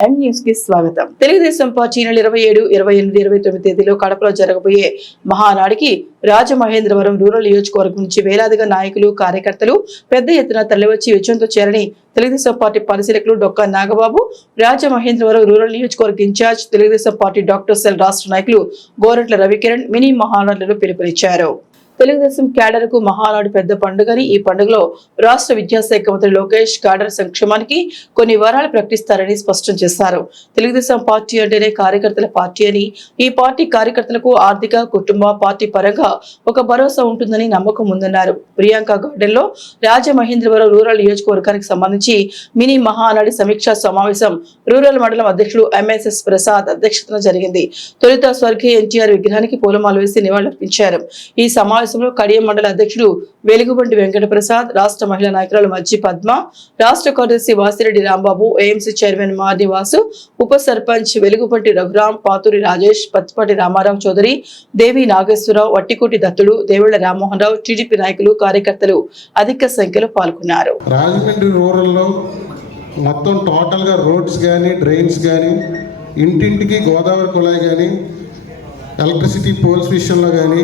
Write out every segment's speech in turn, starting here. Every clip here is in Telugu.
న్యూస్ కి స్వాగతం. తెలుగుదేశం పార్టీ నెల 27, 28, 29 తేదీలో కడపలో జరగబోయే మహానాడికి రాజమహేంద్రవరం రూరల్ నియోజకవర్గం నుంచి వేలాదిగా నాయకులు, కార్యకర్తలు పెద్ద ఎత్తున తరలివచ్చి విజయంతో చేరని తెలుగుదేశం పార్టీ పరిశీలకులు డొక్కా నాగబాబు, రాజమహేంద్రవరం రూరల్ నియోజకవర్గ incharge Telugu Desam party doctor cell రాష్ట్ర నాయకులు గోరంట్ల రవికిరణ్ మినీ మహానాడులను పిలుపునిచ్చారు. తెలుగుదేశం క్యాడర్ కు మహానాడు పెద్ద పండుగని ఈ పండుగలో రాష్ట్ర విద్యాశాఖ మంత్రి లోకేష్ క్యాడర్ సంక్షేమానికి కొన్ని వరాలు ప్రకటిస్తారని స్పష్టం చేశారు. తెలుగుదేశం పార్టీ అంటేనే కార్యకర్తల పార్టీ అని, ఈ పార్టీ కార్యకర్తలకు ఆర్థిక, కుటుంబ, పార్టీ పరంగా ఒక భరోసా ఉంటుందని నమ్మకం ఉందన్నారు. ప్రియాంక గార్డెన్ లో రాజమహేంద్రవరం రూరల్ నియోజకవర్గానికి సంబంధించి మినీ మహానాడు సమీక్షా సమావేశం రూరల్ మండలం అధ్యక్షుడు ఎంఎస్ఎస్ ప్రసాద్ అధ్యక్షతన జరిగింది. తొలుత స్వర్గీయ ఎన్టీఆర్ విగ్రహానికి పూలమాల వేసి నివాళులర్పించారు. ఈ సమావేశంలో కడియం మండల అధ్యక్షుడు వెలుగుబంటి వెంకట ప్రసాద్, రాష్ట్ర మహిళా నాయకురాలు మజ్జి పద్మ, రాష్ట్ర కార్యదర్శి వాసిరెడ్డి రాంబాబు, ఏఎంసీ చైర్మన్ మార్నివాసు, ఉప సర్పంచ్ వెలుగుబంటి రఘురాం, పాతూరి రాజేష్, పత్తిపాటి రామారావు చౌదరి, దేవి నాగేశ్వరరావు, వట్టికోటి దత్తుడు, దేవళ్ల రామ్మోహన్ రావు, టీడీపీ నాయకులు, కార్యకర్తలు అధిక సంఖ్యలో పాల్గొన్నారు. రాజమండ్రి రూరల్లో మొత్తం టోటల్గా రోడ్స్ కానీ, డ్రైన్స్ కానీ, ఇంటింటికి గోదావరి కుళాయి కానీ, ఎలక్ట్రిసిటీ పోల్స్ విషయంలో కానీ,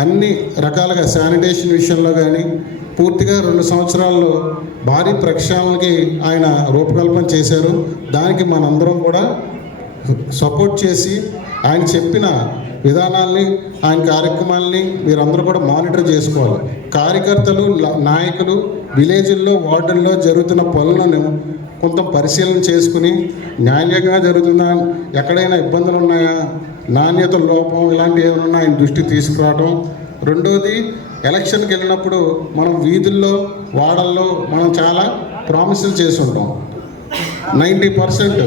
అన్ని రకాలుగా శానిటేషన్ విషయంలో కానీ పూర్తిగా 2 సంవత్సరాల్లో భారీ ప్రక్షాళనకి ఆయన రూపకల్పన చేశారు. దానికి మనందరం కూడా సపోర్ట్ చేసి ఆయన చెప్పిన విధానాల్ని, ఆయన కార్యక్రమాలని మీరందరూ కూడా మానిటర్ చేసుకోవాలి. కార్యకర్తలు, నాయకులు విలేజ్ల్లో, వార్డుల్లో జరుగుతున్న పనులను కొంత పరిశీలన చేసుకుని న్యాయంగా జరుగుతుందా, ఎక్కడైనా ఇబ్బందులు ఉన్నాయా, నాణ్యత లోపం ఇలాంటివి ఏమైనా ఆయన దృష్టికి తీసుకురావడం. రెండోది, ఎలక్షన్కి వెళ్ళినప్పుడు మనం వీధుల్లో, వాడల్లో మనం చాలా ప్రామిసులు చేసి ఉంటాం. 90%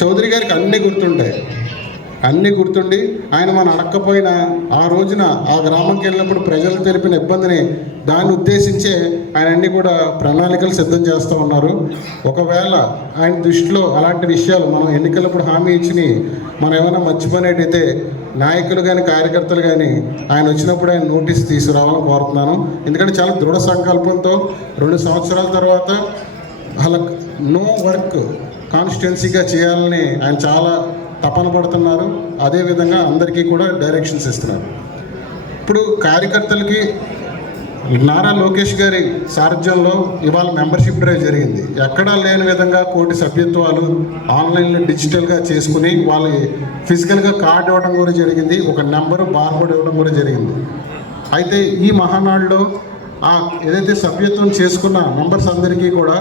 చౌదరి గారికి అన్నీ గుర్తుండి ఆయన మనం అడక్కపోయినా ఆ రోజున ఆ గ్రామంకి వెళ్ళినప్పుడు ప్రజలు తెలిపిన ఇబ్బందిని దాన్ని ఉద్దేశించే ఆయన అన్నీ కూడా ప్రణాళికలు సిద్ధం చేస్తూ ఉన్నారు. ఒకవేళ ఆయన దృష్టిలో అలాంటి విషయాలు మనం ఎన్నికలప్పుడు హామీ ఇచ్చి మనం ఏమైనా మర్చిపోయినట్టయితే నాయకులు కానీ, కార్యకర్తలు కానీ ఆయన వచ్చినప్పుడు ఆయన నోటీస్ తీసుకురావాలని కోరుతున్నాను. ఎందుకంటే చాలా దృఢ సంకల్పంతో 2 సంవత్సరాల తర్వాత అలా నో వర్క్ కాన్స్టిట్యున్సీగా చేయాలని ఆయన చాలా తపన పడుతున్నారు. అదేవిధంగా అందరికీ కూడా డైరెక్షన్స్ ఇస్తున్నారు. ఇప్పుడు కార్యకర్తలకి నారా లోకేష్ గారి సారథ్యంలో ఇవాళ మెంబర్షిప్ డ్రైవ్ జరిగింది. ఎక్కడా లేని విధంగా 1 కోటి సభ్యత్వాలు ఆన్లైన్లో డిజిటల్గా చేసుకుని వాళ్ళకి ఫిజికల్గా కార్డు ఇవ్వడం కూడా జరిగింది. ఒక నెంబరు, బార్కోడ్ ఇవ్వడం కూడా జరిగింది. అయితే ఈ మహానాడులో ఏదైతే సభ్యత్వం చేసుకున్న మెంబర్స్ అందరికీ కూడా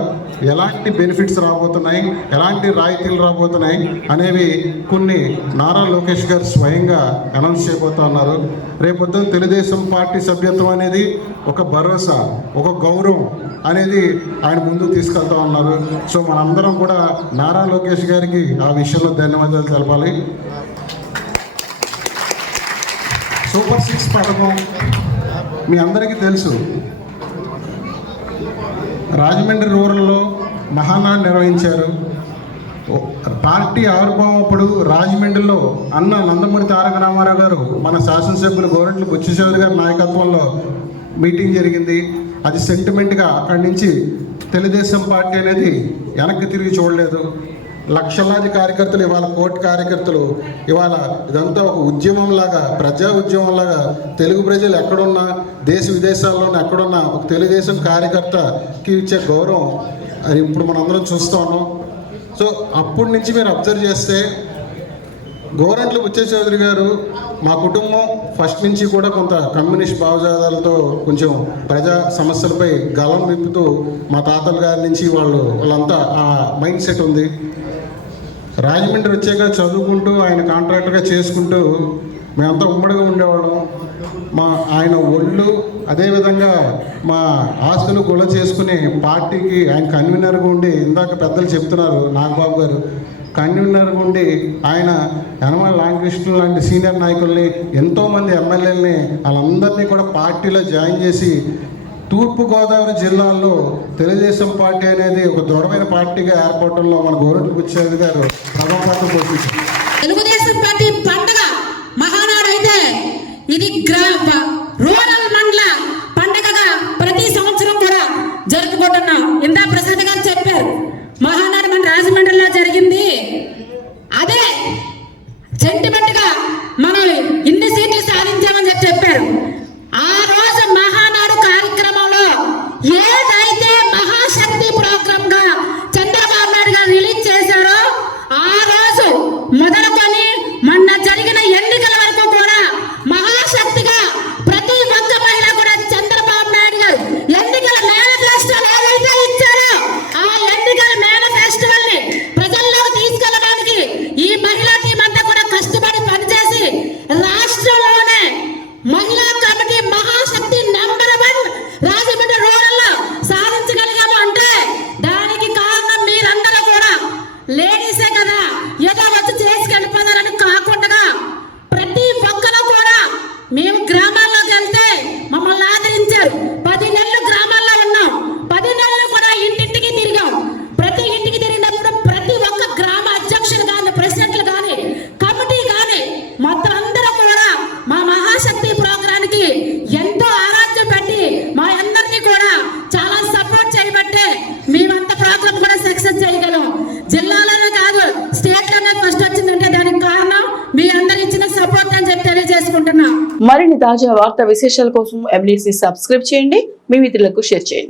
ఎలాంటి బెనిఫిట్స్ రాబోతున్నాయి, ఎలాంటి రాయితీలు రాబోతున్నాయి అనేవి కొన్ని నారా లోకేష్ గారు స్వయంగా అనౌన్స్ చేయబోతా ఉన్నారు. రేపొద్దున తెలుగుదేశం పార్టీ సభ్యత్వం అనేది ఒక భరోసా, ఒక గౌరవం అనేది ఆయన ముందుకు తీసుకెళ్తా ఉన్నారు. సో మనందరం కూడా నారా లోకేష్ గారికి ఆ విషయంలో ధన్యవాదాలు తెలపాలి. సూపర్ 6 పథకం మీ అందరికీ తెలుసు. రాజమండ్రి రూరల్లో మహానాడు నిర్వహించారు. పార్టీ ఆవిర్భావం అప్పుడు రాజమండ్రిలో అన్న నందమూరి తారక రామారావు గారు, మన శాసనసభ్యులు గోరంట్ల బుచ్చిచౌదరి గారి నాయకత్వంలో మీటింగ్ జరిగింది. అది సెంటిమెంట్గా అక్కడి నుంచి తెలుగుదేశం పార్టీ అనేది వెనక్కి తిరిగి చూడలేదు. లక్షలాది కార్యకర్తలు, ఇవాళ 1 కోటి కార్యకర్తలు, ఇవాళ ఇదంతా ఒక ఉద్యమంలాగా, ప్రజా ఉద్యమంలాగా తెలుగు ప్రజలు ఎక్కడున్నా, దేశ విదేశాల్లోనే ఎక్కడున్నా ఒక తెలుగుదేశం కార్యకర్తకి ఇచ్చే గౌరవం అది ఇప్పుడు మనందరం చూస్తూ ఉన్నాం. సో అప్పటి నుంచి మీరు అబ్జర్వ్ చేస్తే గోరంట్ల బుచ్చిచౌదరి గారు, మా కుటుంబం ఫస్ట్ నుంచి కూడా కొంత కమ్యూనిస్ట్ భావజాదాలతో కొంచెం ప్రజా సమస్యలపై గలం విప్పుతూ మా తాతల గారి నుంచి వాళ్ళంతా ఆ మైండ్ సెట్ ఉంది. రాజమండ్రి వచ్చాక చదువుకుంటూ ఆయన కాంట్రాక్టర్గా చేసుకుంటూ మేమంతా ఉమ్మడిగా ఉండేవాళ్ళం. ఆయన ఒళ్ళు, అదేవిధంగా మా ఆస్తులు గొల్ల చేసుకుని పార్టీకి ఆయన కన్వీనర్గా ఉండి, ఇందాక పెద్దలు చెప్తున్నారు నాగబాబు గారు, కన్వీనర్గా ఉండి ఆయన యనమల రామకృష్ణ లాంటి సీనియర్ నాయకుల్ని, ఎంతోమంది ఎమ్మెల్యేలని వాళ్ళందరినీ కూడా పార్టీలో జాయిన్ చేసి తూర్పుగోదావరి జిల్లాల్లో తెలుగుదేశం పార్టీ అనేది ఒక దృఢమైన పార్టీగా ఏర్పడటంలో మన గోరంట్ల బుచ్చిచౌదరి గారు ప్రథమ పాత్ర పోషించారు. తెలుగుదేశం పార్టీ పండుగ మహానాడు అయితే ఇది రూరల్ మండల పండుగగా ప్రతి సంవత్సరం కూడా జరుపుకుంటున్నాం. ఇందా ప్రసాద్ గారు చెప్పారు, మహానాడు మన రాజమండ్రిలో జరిగింది. అదే సెంటిమెంట్ గా మనం ఇన్ని సీట్లు సాధించామని చెప్పారు. ఆ రోజు మహానాడు కార్యక్రమంలో ఏదైతే మహాశక్తి ప్రోగ్రామ్ గా చంద్రబాబు నాయుడు గారు రిలీజ్ చేశారో ఆ రోజు మొదలుకొని మొన్న జరిగిన ఎన్నికల వరకు కూడా మహాశక్తిగా ప్రతి ఒక్క మహిళ కూడా చంద్రబాబు నాయుడు గారు ఎన్నికల మేనిఫెస్టోలు ఏదైతే ఇచ్చారో ఆ ఎన్నికల మేనిఫెస్టోని ప్రజల్లోకి తీసుకెళ్ళడానికి ఈ మహిళా టీం అంతా కూడా కష్టపడి పనిచేసి రాష్ట్రంలోనే మహిళా కమిటీ మహాశక్తి నెంబర్ 1 రాజమండ్రి రూరల్ లో సాధించగలిగాము అంటే దానికి కారణం మీరందరూ కూడా లేడీసే కదా, ఏదో వచ్చి చేసుకెళ్ళిపోతారని కాకుండా ప్రతి ఒక్కరు కూడా మేము గ్రామాల్లోకి వెళ్తే మమ్మల్ని ఆదరించారు. 10 నెలలు గ్రామాల్లో ఉన్నాం. 10 నెలలు కూడా ఇంటింటికి తిరిగాం. ప్రతి ఇంటికి తిరిగినప్పుడు ప్రతి ఒక్క గ్రామ అధ్యక్షులు కానీ ప్రెసిడెంట్లు కానీ కమిటీ కానీ మొత్తం అందరూ కూడా మా మహాశక్తి ప్రోగ్రానికి ఎంతో ఆరాధ్యం పెట్టి మా అందరినీ కూడా చాలా సపోర్ట్ చేయబట్టే మేమంత ప్రోగ్రామ్ కూడా సక్సెస్ చేయగలం. జిల్లాలోనే కాదు స్టేట్ లోనే ఫస్ట్ వచ్చిందంటే దానికి కారణం మీ అందరు ఇచ్చిన సపోర్ట్ అని చెప్పి తెలియజేసుకుంటున్నా. మరిన్ని తాజా వార్తా విశేషాల కోసం MDC సబ్స్క్రైబ్ చేయండి, మీ మిత్రులకు షేర్ చేయండి.